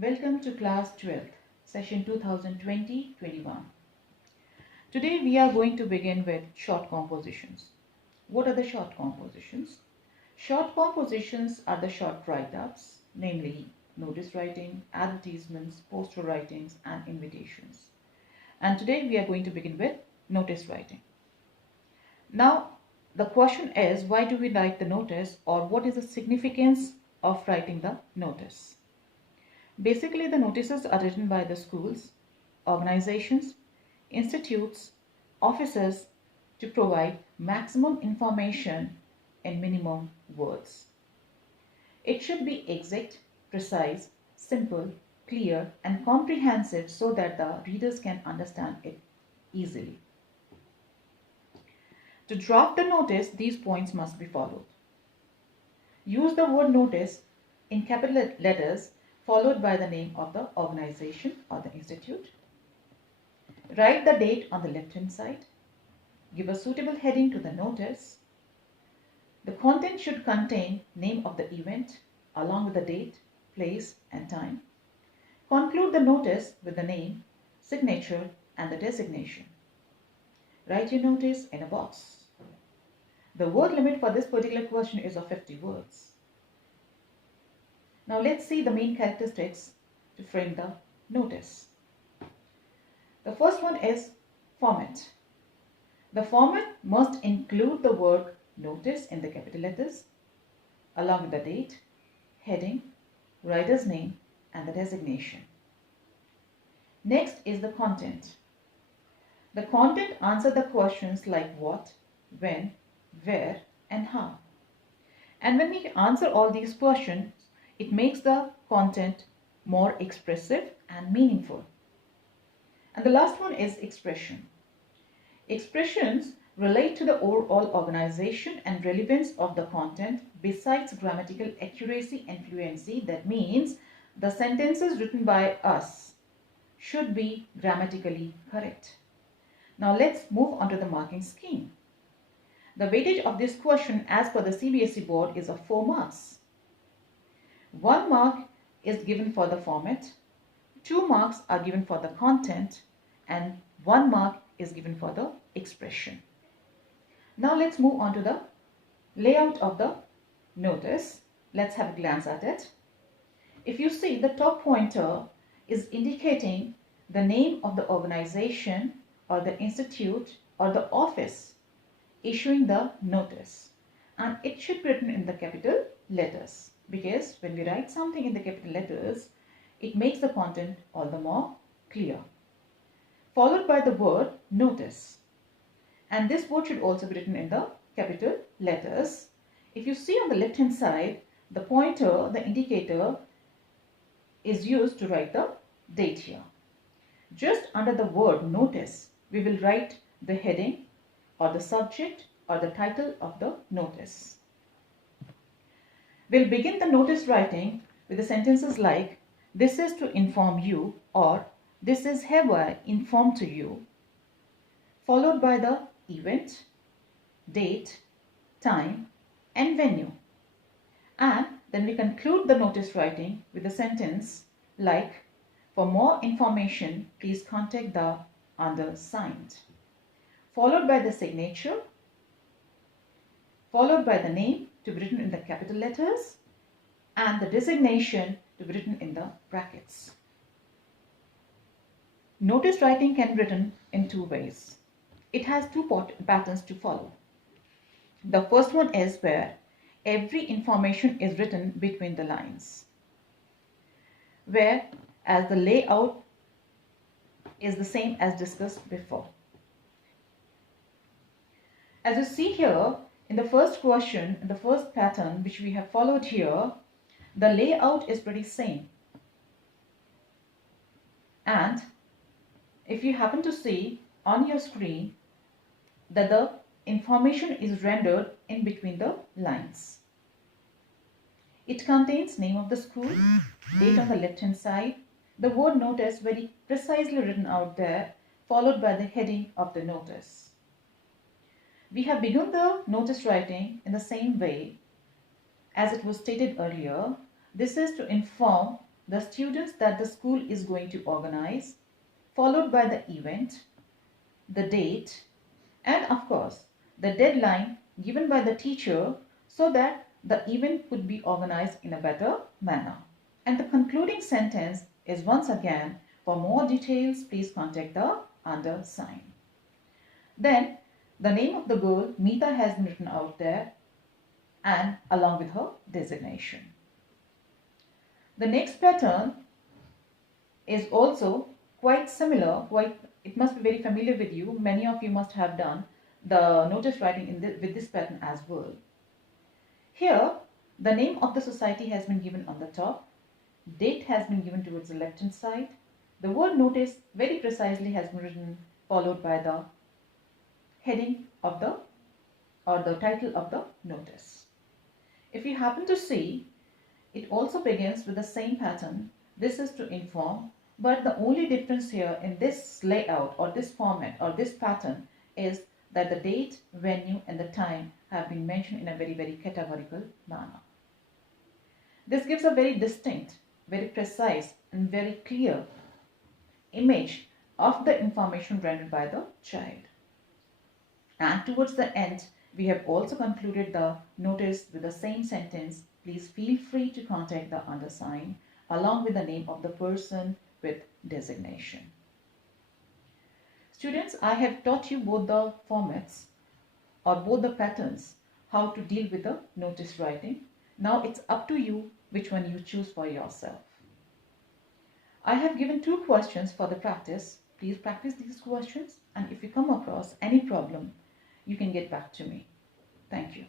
Welcome to class 12th, session 2020-21. Today we are going to begin with short compositions. What are the short compositions? Short compositions are the short write-ups, namely notice writing, advertisements, poster writings and invitations. And today we are going to begin with notice writing. Now the question is, why do we write the notice, or what is the significance of writing the notice? Basically, the notices are written by the schools, organizations, institutes, offices to provide maximum information in minimum words. It should be exact, precise, simple, clear and comprehensive so that the readers can understand it easily. To draft the notice, these points must be followed. Use the word notice in capital letters followed by the name of the organization or the institute. Write the date on the left-hand side. Give a suitable heading to the notice. The content should contain name of the event along with the date, place and time. Conclude the notice with the name, signature and the designation. Write your notice in a box. The word limit for this particular question is of 50 words. Now let's see the main characteristics to frame the notice. The first one is format. The format must include the word notice in the capital letters along with the date, heading, writer's name and the designation. Next is the content. The content answers the questions like what, when, where and how. And when we answer all these questions, it makes the content more expressive and meaningful. And the last one is expression. Expressions relate to the overall organization and relevance of the content besides grammatical accuracy and fluency. That means the sentences written by us should be grammatically correct. Now let's move on to the marking scheme. The weightage of this question as per the CBSE board is of 4 marks. 1 mark is given for the format, 2 marks are given for the content and 1 mark is given for the expression. Now let's move on to the layout of the notice. Let's have a glance at it. If you see, the top pointer is indicating the name of the organization or the institute or the office issuing the notice, and it should be written in the capital letters, because when we write something in the capital letters, it makes the content all the more clear. Followed by the word notice, and this word should also be written in the capital letters. If you see on the left hand side, the pointer, the indicator is used to write the date here. Just under the word notice, we will write the heading or the subject or the title of the notice. We'll begin the notice writing with the sentences like, this is to inform you, or this is hereby informed to you, followed by the event, date, time and venue. And then we conclude the notice writing with a sentence like, for more information please contact the undersigned, followed by the signature, followed by the name to be written in the capital letters and the designation to be written in the brackets. Notice writing can be written in 2 ways. It has 2 patterns to follow. The first one is where every information is written between the lines, where as the layout is the same as discussed before. As you see here in the first question, the first pattern which we have followed here, the layout is pretty same. And if you happen to see on your screen that the information is rendered in between the lines. It contains name of the school, date on the left hand side, the word notice very precisely written out there, followed by the heading of the notice. We have begun the notice writing in the same way as it was stated earlier. This is to inform the students that the school is going to organize, followed by the event, the date, and of course the deadline given by the teacher so that the event could be organized in a better manner. And the concluding sentence is once again, for more details, please contact the undersigned. Then the name of the girl, Meeta, has been written out there and along with her designation. The next pattern is also quite similar, it must be very familiar with you. Many of you must have done the notice writing with this pattern as well. Here, the name of the society has been given on the top, date has been given towards the left hand side, the word notice very precisely has been written followed by the heading of the title of the notice. If you happen to see, it also begins with the same pattern. This is to inform, but the only difference here in this layout or this format or this pattern is that the date, venue and the time have been mentioned in a very categorical manner. This gives a very distinct, very precise and very clear image of the information rendered by the child. And towards the end, we have also concluded the notice with the same sentence. Please feel free to contact the undersigned along with the name of the person with designation. Students, I have taught you both the formats or both the patterns, how to deal with the notice writing. Now it's up to you which one you choose for yourself. I have given 2 questions for the practice. Please practice these questions, and if you come across any problem, you can get back to me. Thank you.